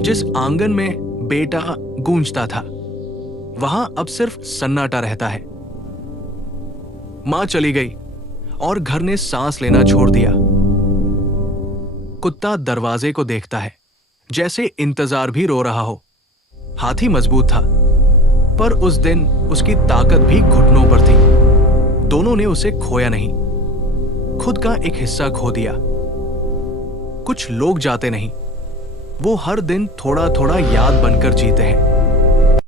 जिस आंगन में बेटा गूंजता था, वहां अब सिर्फ सन्नाटा रहता है। मां चली गई और घर ने सांस लेना छोड़ दिया। कुत्ता दरवाजे को देखता है, जैसे इंतजार भी रो रहा हो। हाथी मजबूत था, पर उस दिन उसकी ताकत भी घुटनों पर थी। दोनों ने उसे खोया नहीं, खुद का एक हिस्सा खो दिया। कुछ लोग जाते नहीं, वो हर दिन थोड़ा थोड़ा याद बनकर जीते हैं।